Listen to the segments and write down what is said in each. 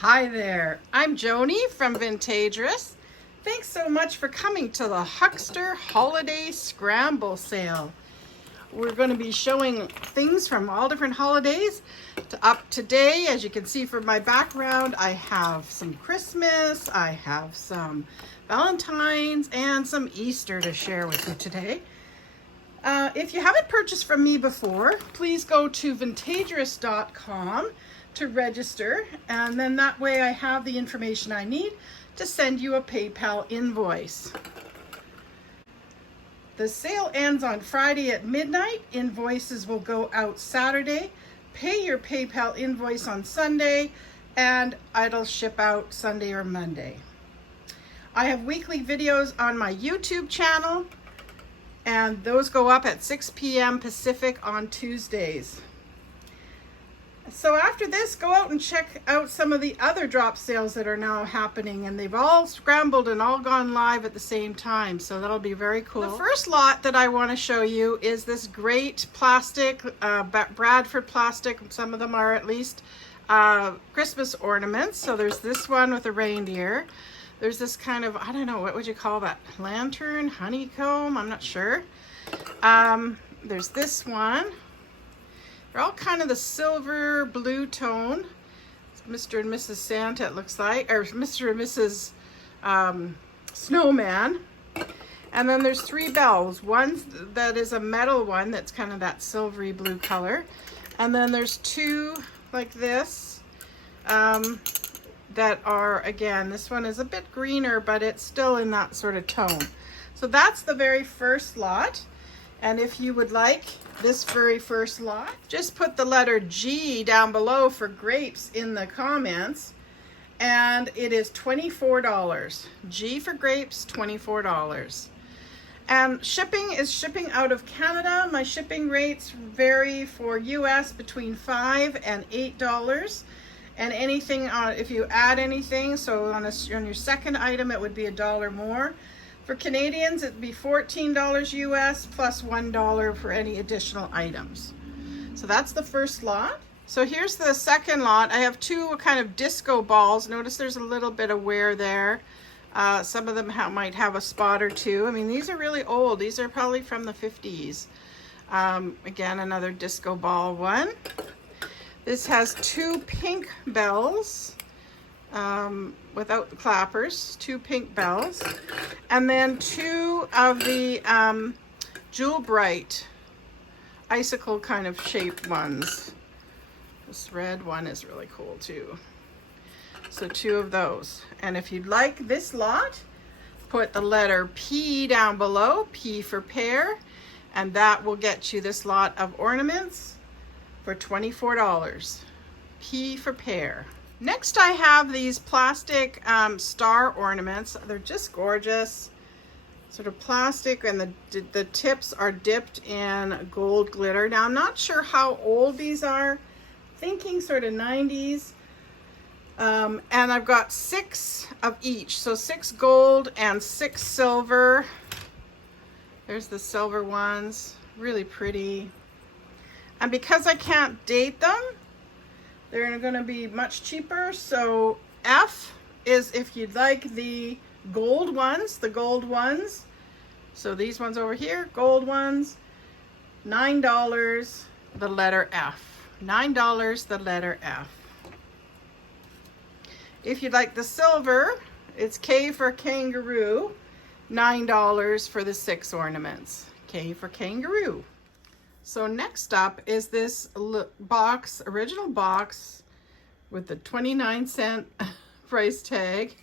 Hi there, I'm Joni from Vintagerous. Thanks so much for coming to the Huckster Holiday Scramble Sale. We're going to be showing things from all different holidays to up today. As you can see from my background, I have some Christmas, I have some Valentines, and some Easter to share with you today. If you haven't purchased from me before, please go to Vintagerous.com to register, and then that way I have the information I need to send you a PayPal invoice. The sale ends on Friday at midnight. Invoices will go out Saturday. Pay your PayPal invoice on Sunday, and it'll ship out Sunday or Monday. I have weekly videos on my YouTube channel, and those go up at 6 p.m. Pacific on Tuesdays. So after this, go out and check out some of the other drop sales that are now happening, and they've all scrambled and all gone live at the same time, so that'll be very cool. The first lot that I want to show you is this great plastic, Bradford plastic, some of them are at least, Christmas ornaments. So there's this one with a reindeer. There's this kind of, I don't know, what would you call that? Lantern, honeycomb, I'm not sure. There's this one. They're all kind of the silver blue tone. It's Mr. and Mrs. Santa, it looks like, or Mr. and Mrs. Snowman. And then there's 3 bells. One that is a metal one that's kind of that silvery blue color. And then there's 2 like this that are, again, this one is a bit greener, but it's still in that sort of tone. So that's the very first lot. And if you would like this very first lot, just put the letter G down below for grapes in the comments, and it is $24. G for grapes, $24. And shipping is shipping out of Canada. My shipping rates vary for US between $5 and $8. And anything, if you add anything, so on your second item, it would be $1 more. For Canadians, it'd be $14 US plus $1 for any additional items. So that's the first lot. So here's the second lot. I have 2 kind of disco balls. Notice there's a little bit of wear there. Some of them might have a spot or 2. I mean, these are really old. These are probably from the 50s. Again, another disco ball one. This has 2 pink bells. Without the clappers, 2 pink bells, and then 2 of the Jewel Bright icicle kind of shaped ones. This red one is really cool too. So 2 of those. And if you'd like this lot, put the letter P down below, P for pear, and that will get you this lot of ornaments for $24. P for pear. Next, I have these plastic star ornaments. They're just gorgeous. Sort of plastic, and the tips are dipped in gold glitter. Now, I'm not sure how old these are. Thinking sort of 90s. And I've got 6 of each. So 6 gold and 6 silver. There's the silver ones. Really pretty. And because I can't date them, they're going to be much cheaper. So F is if you'd like the gold ones, So these ones over here, gold ones, $9, the letter F. $9, the letter F. If you'd like the silver, it's K for kangaroo, $9 for the 6 ornaments. K for kangaroo. So next up is this box, original box with the 29-cent price tag.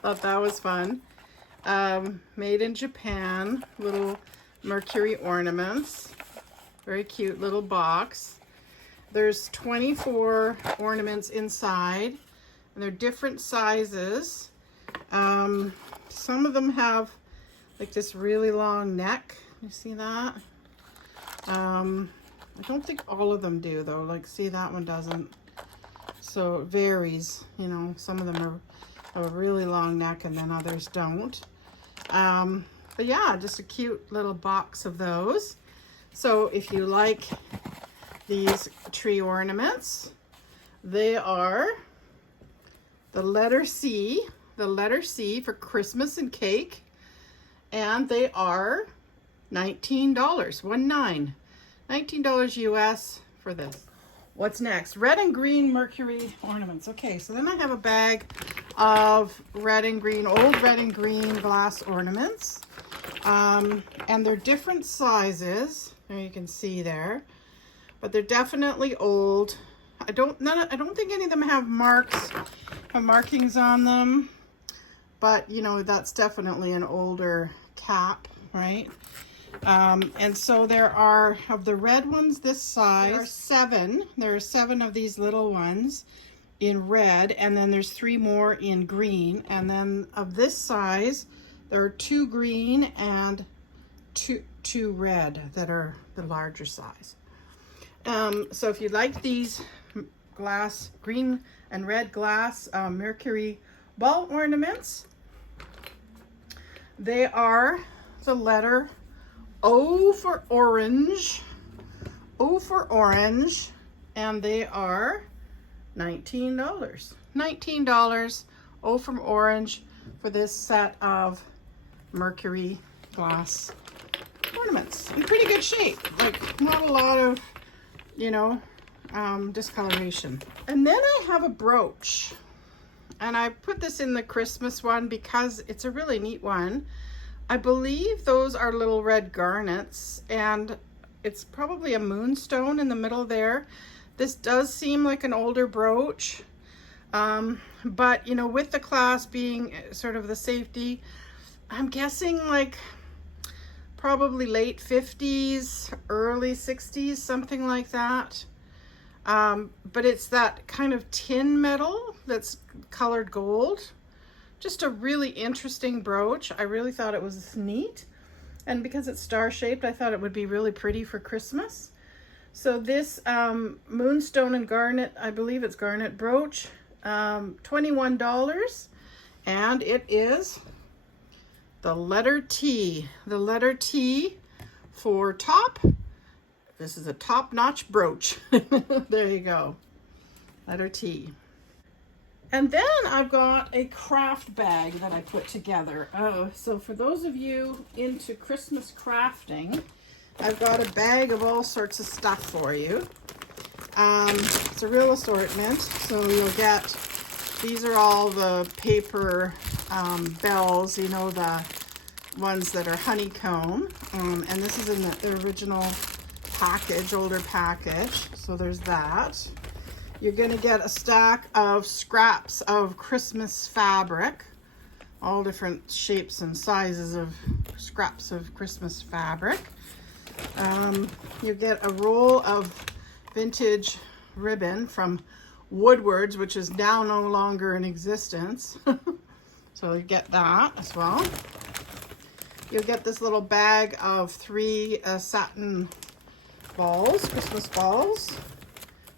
Thought that was fun. Made in Japan, little Mercury ornaments. Very cute little box. There's 24 ornaments inside, and they're different sizes. Some of them have like this really long neck. You see that? I don't think all of them do though. Like, see, that one doesn't. So it varies, you know. Some of them have a really long neck and then others don't. But yeah, just a cute little box of those. So if you like these tree ornaments, they are the letter C for Christmas and cake. And they are $19, $19 US for this. What's next? Red and green Mercury ornaments. Okay, so then I have a bag of old red and green glass ornaments. And they're different sizes. There you can see there. But they're definitely old. I don't think any of them have markings on them. But, you know, that's definitely an older cap, right? And so there are, of the red ones this size, there are seven of these little ones in red, and then there's 3 more in green. And then of this size, there are 2 green and two red that are the larger size. So if you like these green and red glass Mercury ball ornaments, they are the letter O for orange, and they are $19. $19, O from orange, for this set of Mercury glass ornaments. In pretty good shape, like not a lot of, you know, discoloration. And then I have a brooch, and I put this in the Christmas one because it's a really neat one. I believe those are little red garnets, and it's probably a moonstone in the middle there. This does seem like an older brooch, but you know, with the clasp being sort of the safety, I'm guessing like probably late 50s, early 60s, something like that. But it's that kind of tin metal that's colored gold. Just a really interesting brooch. I really thought it was neat. And because it's star-shaped, I thought it would be really pretty for Christmas. So this moonstone and garnet, I believe it's garnet brooch, $21. And it is the letter T. The letter T for top. This is a top-notch brooch. There you go. Letter T. And then I've got a craft bag that I put together. So for those of you into Christmas crafting, I've got a bag of all sorts of stuff for you. It's a real assortment. So you'll get, these are all the paper bells, you know, the ones that are honeycomb. And this is in the original package, older package. So there's that. You're going to get a stack of scraps of Christmas fabric, all different shapes and sizes of scraps of Christmas fabric. You get a roll of vintage ribbon from Woodward's, which is now no longer in existence. So you get that as well. You'll get this little bag of 3 satin balls, Christmas balls.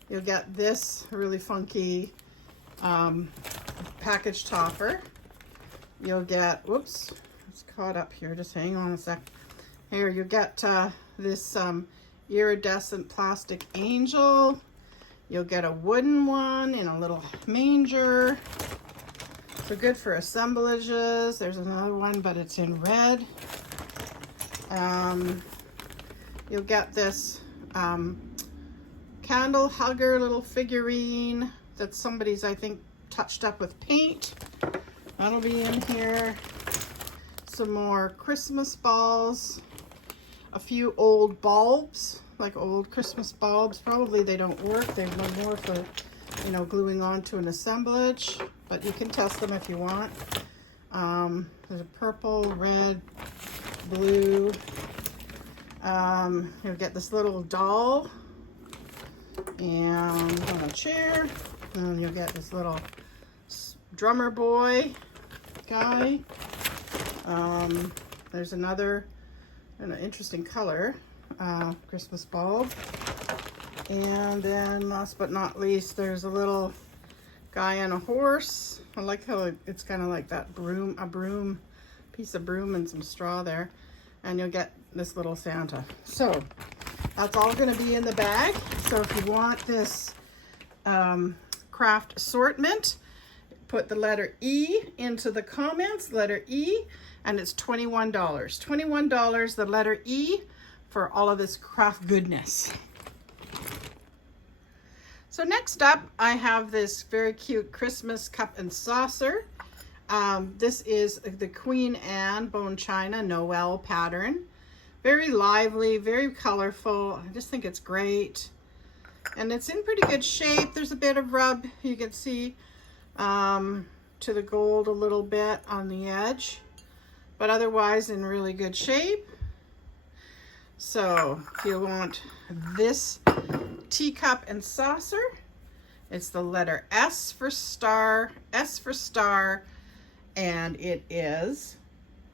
You'll get this really funky package topper. You'll get, whoops, it's caught up here, just hang on a sec. Here, you'll get this iridescent plastic angel. You'll get a wooden one in a little manger. So good for assemblages. There's another one, but it's in red. You'll get this candle hugger little figurine that somebody's, I think, touched up with paint. That'll be in here. Some more Christmas balls. A few old bulbs, like old Christmas bulbs. Probably they don't work. They're more for, you know, gluing onto an assemblage, but you can test them if you want. There's a purple, red, blue. You'll get this little doll and on a chair, and you'll get this little drummer boy guy. There's another an interesting color Christmas bulb, and then last but not least, there's a little guy on a horse. I like how it's kind of like that broom, piece of broom and some straw there, and you'll get this little Santa. So that's all going to be in the bag. So if you want this craft assortment, put the letter E into the comments, letter E, and it's $21. $21, the letter E, for all of this craft goodness. So next up, I have this very cute Christmas cup and saucer. This is the Queen Anne bone china Noel pattern. Very lively, very colorful. I just think it's great. And it's in pretty good shape. There's a bit of rub, you can see, to the gold a little bit on the edge, but otherwise in really good shape. So if you want this teacup and saucer, it's the letter S for star, and it is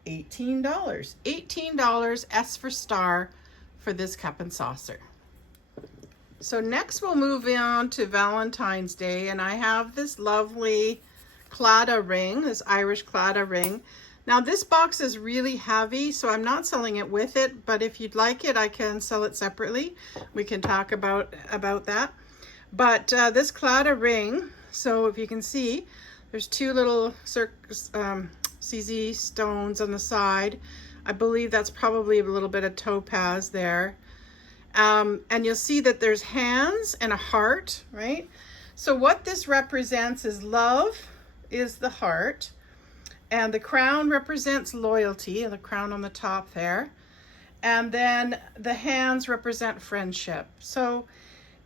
$18. $18 S for star for this cup and saucer. So next we'll move on to Valentine's Day, and I have this lovely claddagh ring, this Irish claddagh ring. Now this box is really heavy, so I'm not selling it with it, but if you'd like it, I can sell it separately. We can talk about that. But this claddagh ring, so if you can see, there's two little CZ stones on the side. I believe that's probably a little bit of topaz there. And you'll see that there's hands and a heart, right? So what this represents is love is the heart, and the crown represents loyalty, and the crown on the top there. And then the hands represent friendship. So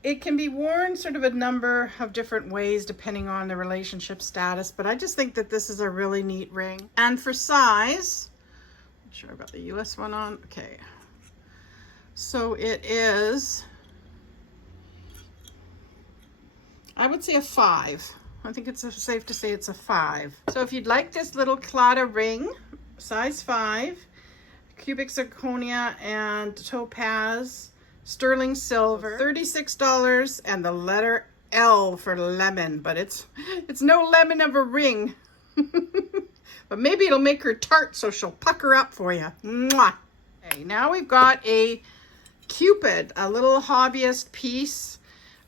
it can be worn sort of a number of different ways depending on the relationship status, but I just think that this is a really neat ring. And for size, I'm sure I've got the US one on, okay. So it is, I would say a 5. I think it's safe to say it's a 5. So if you'd like this little claddagh ring, size 5, cubic zirconia and topaz, sterling silver, $36, and the letter L for lemon, but it's no lemon of a ring. But maybe it'll make her tart so she'll pucker up for you. Mwah. Okay, now we've got a Cupid, a little hobbyist piece.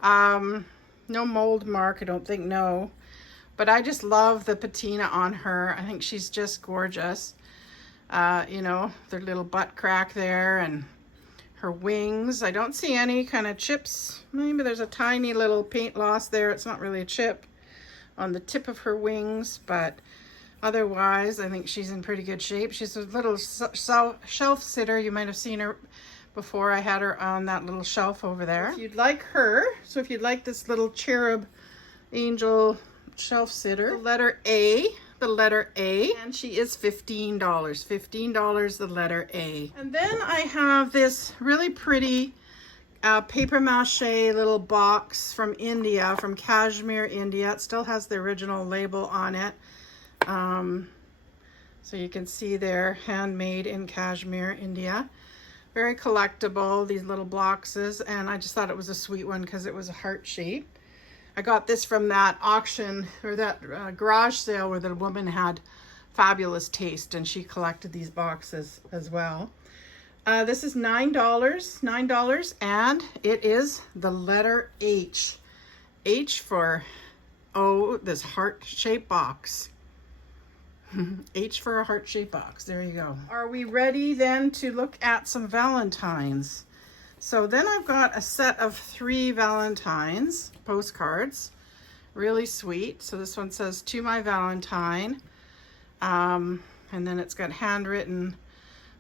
No mold mark, I don't think, no. But I just love the patina on her. I think she's just gorgeous. You know, their little butt crack there and her wings. I don't see any kind of chips. Maybe there's a tiny little paint loss there. It's not really a chip on the tip of her wings, but otherwise, I think she's in pretty good shape. She's a little shelf sitter. You might have seen her before. I had her on that little shelf over there. If you'd like her, so if you'd like this little cherub angel shelf sitter, the letter A, and she is $15. $15, the letter A. And then I have this really pretty paper mache little box from India, from Kashmir, India. It still has the original label on it. So you can see there, handmade in Kashmir, India. Very collectible, these little boxes, and I just thought it was a sweet one because it was a heart shape. I got this from that auction, or that garage sale where the woman had fabulous taste, and she collected these boxes as well. This is $9, and it is the letter H. H for, oh, this heart-shaped box. H for a heart-shaped box. There you go. Are we ready then to look at some Valentines? So then I've got a set of 3 Valentines postcards. Really sweet. So this one says, "To my Valentine." And then it's got handwritten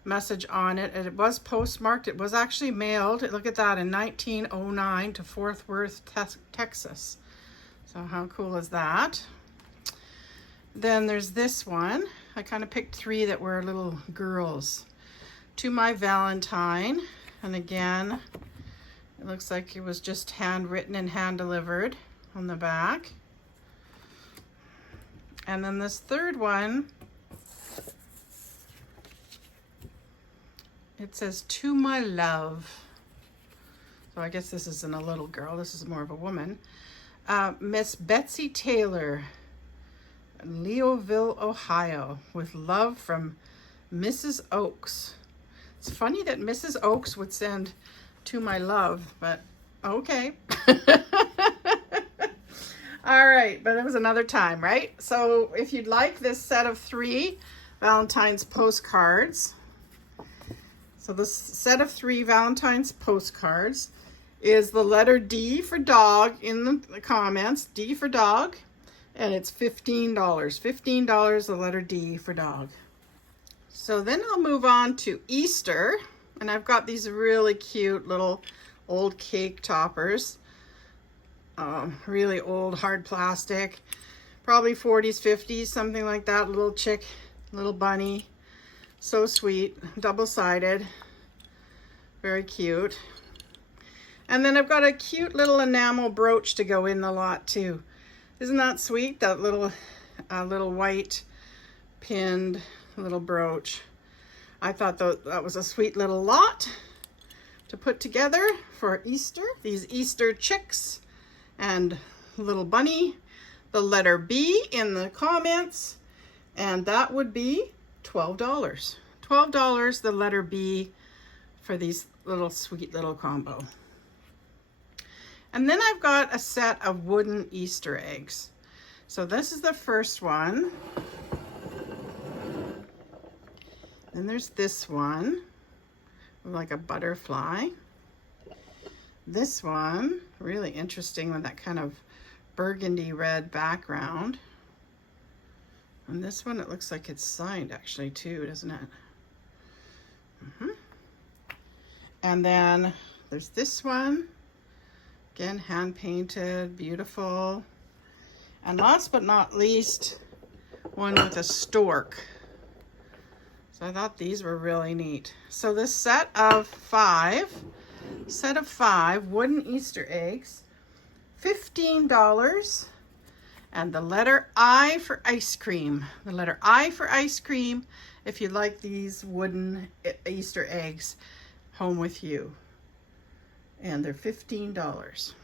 message on it. And it was postmarked. It was actually mailed. Look at that, in 1909 to Fort Worth, Texas. So how cool is that? Then there's this one. I kind of picked 3 that were little girls. "To my Valentine." And again, it looks like it was just handwritten and hand delivered on the back. And then this third one, it says, "To my love." So I guess this isn't a little girl. This is more of a woman. Miss Betsy Taylor, Leoville, Ohio, with love from Mrs. Oakes. It's funny that Mrs. Oakes would send "to my love," but okay. All right, but it was another time, right? So if you'd like this set of 3 Valentine's postcards, so this set of 3 Valentine's postcards is the letter D for dog in the comments, D for dog, and it's $15. $15, the letter D for dog. So then I'll move on to Easter, and I've got these really cute little old cake toppers. Really old hard plastic, probably 40s, 50s, something like that. Little chick, little bunny, so sweet, double-sided, very cute. And then I've got a cute little enamel brooch to go in the lot too. Isn't that sweet? That little white pinned little brooch. I thought that was a sweet little lot to put together for Easter. These Easter chicks and little bunny, the letter B in the comments, and that would be $12. $12, the letter B for these little sweet little combo. And then I've got a set of wooden Easter eggs. So this is the first one. Then there's this one, like a butterfly. This one, really interesting with that kind of burgundy red background. And this one, it looks like it's signed actually too, doesn't it? And then there's this one, again, hand painted, beautiful. And last but not least, one with a stork. So I thought these were really neat. So this set of 5 wooden Easter eggs, $15, and the letter I for ice cream. The letter I for ice cream if you like these wooden Easter eggs home with you. And they're $15.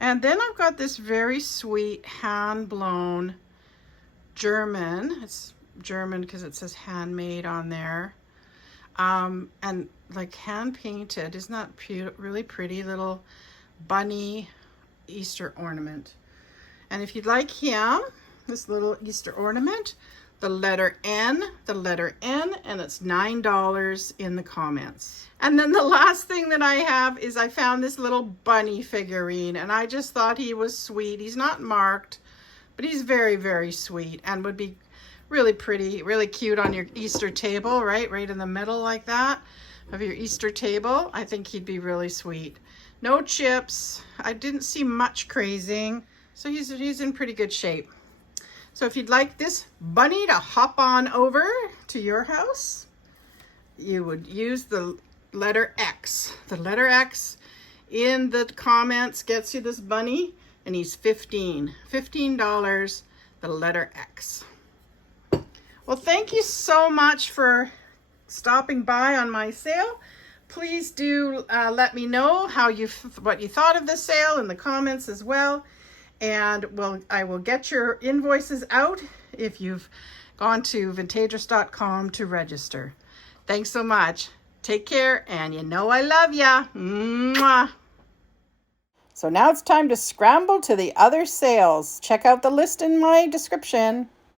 And then I've got this very sweet hand-blown German. It's German because it says handmade on there. And like hand painted. Isn't that really pretty little bunny Easter ornament? And if you'd like him, this little Easter ornament, the letter N, and it's $9 in the comments. And then the last thing that I have is I found this little bunny figurine, and I just thought he was sweet. He's not marked, but he's very, very sweet and would be really pretty, really cute on your Easter table, right in the middle like that of your Easter table. I think he'd be really sweet. No chips. I didn't see much crazing, so he's in pretty good shape. So if you'd like this bunny to hop on over to your house, you would use the letter X. The letter X in the comments gets you this bunny, and he's $15, the letter X. Well, thank you so much for stopping by on my sale. Please do let me know what you thought of the sale in the comments as well. And I will get your invoices out if you've gone to Vintagerous.com to register. Thanks so much. Take care, and you know I love ya. Mwah. So now it's time to scramble to the other sales. Check out the list in my description.